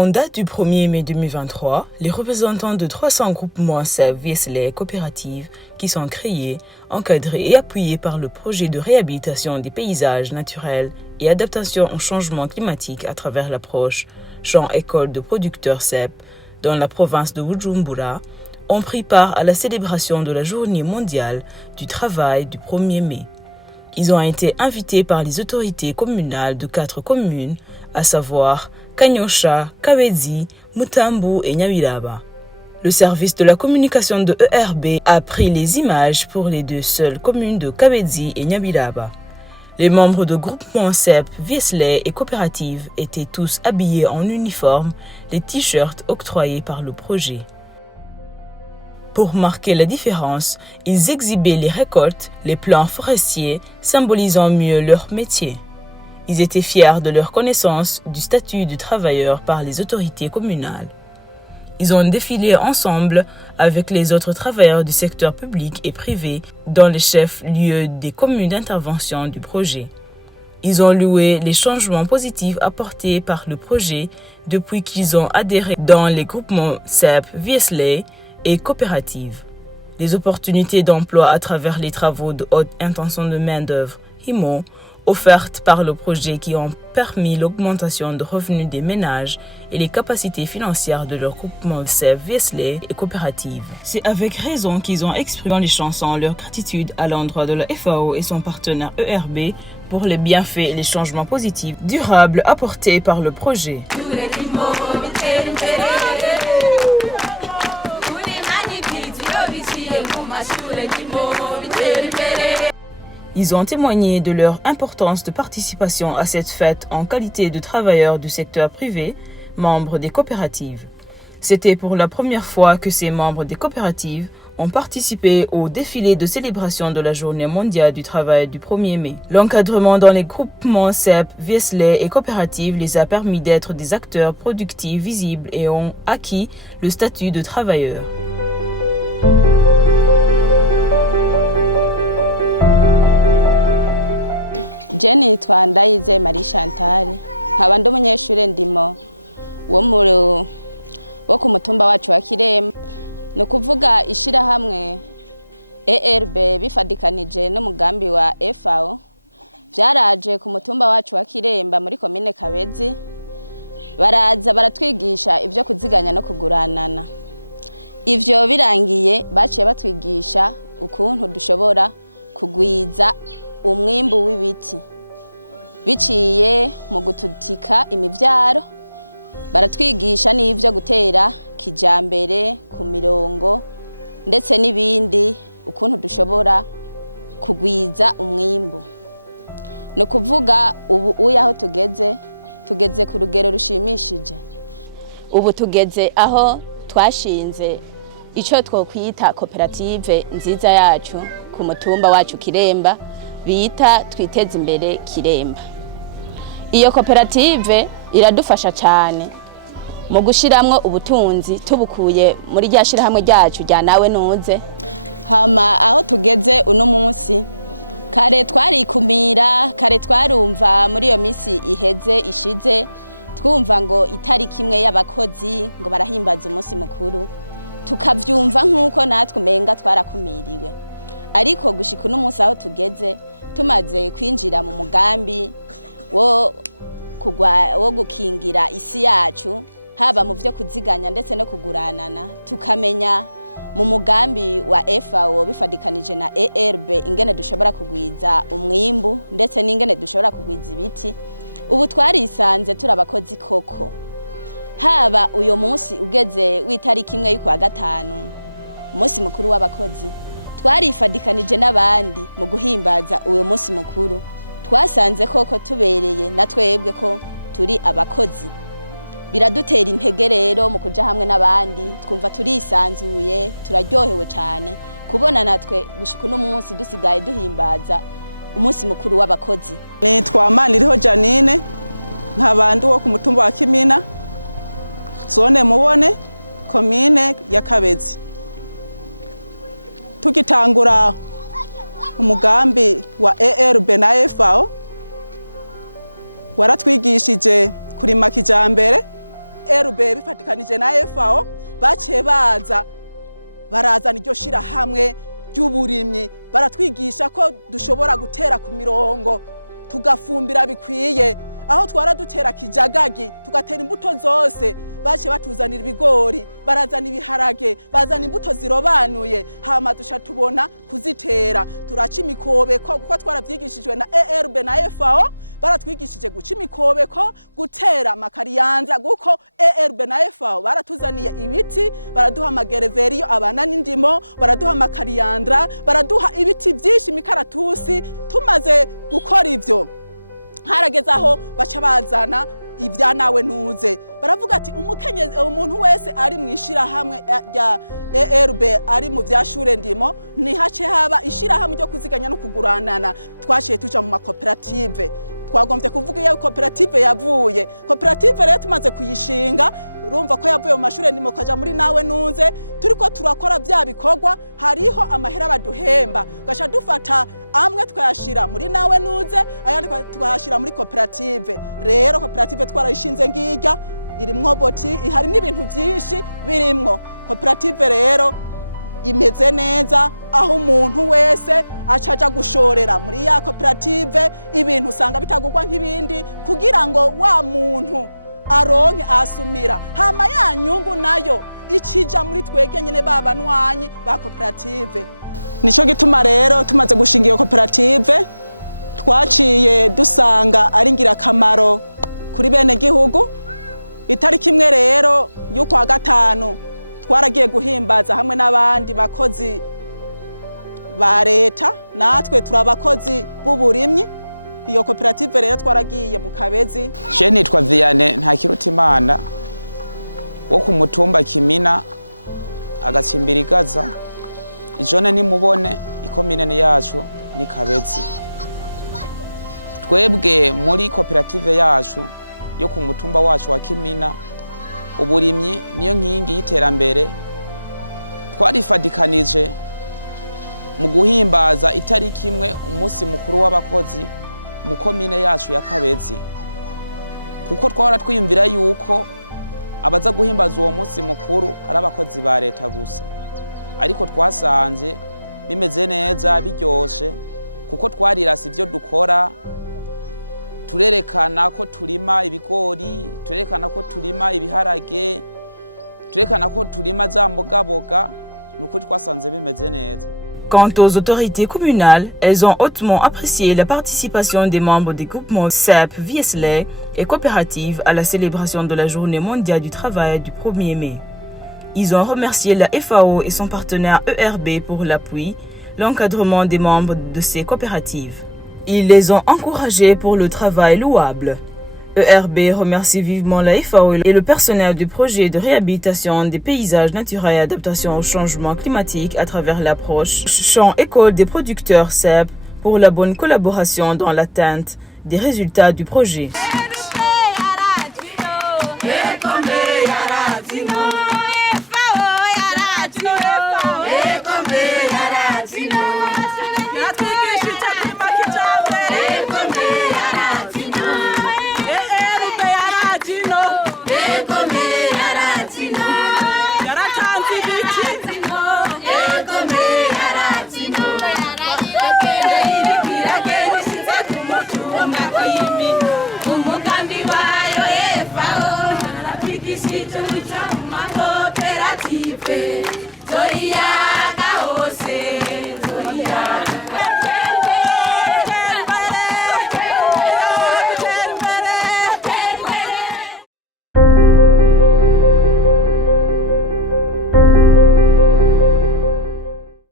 En date du 1er mai 2023, les représentants de 300 groupements SEB Viesley et coopératives qui sont créés, encadrés et appuyés par le projet de réhabilitation des paysages naturels et adaptation au changement climatique à travers l'approche champ-école de producteurs SEB dans la province de Bujumbura, ont pris part à la célébration de la Journée mondiale du travail du 1er mai. Ils ont été invités par les autorités communales de 4 communes, à savoir Kanyosha, Kabezi, Mutambu et Nyabiraba. Le service de la communication de ERB a pris les images pour les 2 seules communes de Kabezi et Nyabiraba. Les membres de groupements SEB, Viesley et coopératives étaient tous habillés en uniforme, les t-shirts octroyés par le projet. Pour marquer la différence, ils exhibaient les récoltes, les plants forestiers, symbolisant mieux leur métier. Ils étaient fiers de leur connaissance du statut de travailleur par les autorités communales. Ils ont défilé ensemble avec les autres travailleurs du secteur public et privé dans les chefs-lieux des communes d'intervention du projet. Ils ont loué les changements positifs apportés par le projet depuis qu'ils ont adhéré dans les groupements SEB, Viesley et coopératives. Les opportunités d'emploi à travers les travaux de haute intention de main-d'œuvre, HIMO, offertes par le projet qui ont permis l'augmentation de revenus des ménages et les capacités financières de leur groupement SEB, Viesley et coopératives. C'est avec raison qu'ils ont exprimé dans les chansons leur gratitude à l'endroit de la FAO et son partenaire ERB pour les bienfaits et les changements positifs durables apportés par le projet. Ils ont témoigné de leur importance de participation à cette fête en qualité de travailleurs du secteur privé, membres des coopératives. C'était pour la première fois que ces membres des coopératives ont participé au défilé de célébration de la Journée mondiale du travail du 1er mai. L'encadrement dans les groupements SEB, Viesley et coopératives les a permis d'être des acteurs productifs visibles et ont acquis le statut de travailleurs. Jenny Twandayize Marie Chantal nkaba ndi umunyeshure ndimo wo ku mutumba wacu wa Kiremba no kuvuga ishira hamwe ERB bifadikanije n'umugambi wa FAO vyaraje ku mutumba wacu wa Kiremba muri komine Kabezi baraza baratwigisha ivyo kuziganya no kuguranana. Ivyo birangiye baciye batwigisha ukuntu dushobora kugwiza umwimbu w'ibiti biciye mu gututika imivyaro, baratwigisha n'ivyo gutera kijambere ku mirongo ndetse n'ibindi ukuntu dushobora kugwiza umwimbu. No kuvuga ubu uyaho tugeze ku rugero rushimishije. Hama aho tugeze uno munsi kare twarikumira, kare twarumva muri iyo misi iheze ishize twumva ngo itariki imwe y'abakozi ngo barahimbaza umunsi mukuru, tukavyumva nk'uko natwe umenga twarakumiriwe. Ariko gushika uno munsi aho tugeze tumaze kwinjira mu mugambi wo gukingira isi yacu, haba mu vyo kuziganya ndetse no kuguranana, tukamenya mu mugambi wa FAO bifadikanije na ERB ingene dushobora kugwiza umwimbu ndetse n'ingene dushobora kugwiza ibiti. Ubu twarisanze turabakozi koko, haba uyo munsi ugeze w'itariki imwe y'ukwa gatanu umunsi mukuru w'abakozi, twarifadikanije n'abandi mu guhimbaza uyo munsi mukuru. Twasanze koko tubereye na twebwe ko turi abakozi, biradutera intege rero mu kuja hamwe n'abandi, twumva turisanzuye, turaryohewe cyane kubona natwe gushika uno munsi dusigaye duhimbaza umunsi mukuru w'abakozi. Nitwa Maniriho Janine, nk'abandi wo ku mutumba wa Kimina, zone Mubone, komine ya Kabezi. Tukitangura umugambi wa ERB na FAO waratwigishije kurima kijambere. ERB bifatikanije na FAO baciye barazana iryo shirahamwe ry'uburimyi, baratwigisha ko dushobora gutera ku mirongo tugafumbira bikwiye, aho twara dutera kijagagi tugatera imbuto zose. Baciye batuzanira ibigori, barazana ibiharage, bazana imbuto zirobanuye, hama dusha tubona kuzitera. Turaca imikobeko kuko twaravyigishijwe na ERB na FAO, baratwigishije guca imikobeko, gutera makariyanza, guko ERB na FAO baratuzaniye ibiti, baraduha amagereveriyo abana n'indimo, baraduha makariyandra, baraduha ibiti byinshi, imikaratusi. Tumaze gukora ivyo, harageze aho baca bazana ibya nawe nuze, baravuga ati umukenyezi umuntu wese ari mwishira hamwe rya ERB ari mu byashure ndimo ntihace haba ishira hamwe ryo kuziganya no kuguranana. Twashiye tuja mu makoperative, twagombye kuvuga iyo koperative yavuye. Koperative rero tumaze kuyishinga, urumva ko yavuye mu mashure ndimo kaja muri nawe nuze, turiko turakora bya bikorwa, hariho amahera baduhemba, gasha dufata amwe twayashira muri nawe nuze, ayandi twayashira muri koperative. Rero koperative twarayishinze ngirya, irimwo boti, harimo ibintu byinshi birimwo. Koperative rero imeze neza, aho umuntu wese acaja gushorera muri ya koperative, ibintu usanga bitagurwa nk'ibindi, kugira ngo wa muntu aronke asumira, hama ya nyungu nayo icija muri twege nyene babanwanyi ba koperative. Nico gituma rero tumaze gushinga iyo koperative twaciye dusanga ari ngirakamaro kuri bene gihugu. Itariki imwe rero y'ukwa gatanu twaragiye guhimbaza hamwe n'abandi bakozi ba leta, natwe turabakozi b'uburimyi. Iyo koperative rero twaragiye mu Kabezi. Je nitwa Vianney Ntakirutimana wo ku mutumba Kimina agatsimbira Igaza. Ijone ni mubone ikomine yacu ni Kabezi. Twebwe muri koperative yacu yo ku mutumba wacu wa Kimina, uburimyi niyo nkingi y'iterambere. Twarifadikanije mu guhimbaza itariki imwe umunsi mukuru w'abakozi mu komine yacu ya Kabezi, kuko twara twiyumvira yuko abaza guhimbaza uwo munsi mukuru ari abakozi ba leta gusa, ariko twasanze bimeze neza biryoshe, kuko twarirasa ivyo dukora. Turerekana ko turima ibigori, turerekana ko turima ibiharage, turerekana ko turima za mbogaboga, nuko twasanze bimeze neza. Quant aux autorités communales, elles ont hautement apprécié la participation des membres des groupements CEP, Viesley et coopératives à la célébration de la Journée mondiale du travail du 1er mai. Ils ont remercié la FAO et son partenaire ERB pour l'appui, l'encadrement des membres de ces coopératives. Ils les ont encouragés pour le travail louable. ERB remercie vivement la FAO et le personnel du projet de réhabilitation des paysages naturels et adaptation au changement climatique à travers l'approche champ école des producteurs CEP pour la bonne collaboration dans l'atteinte des résultats du projet.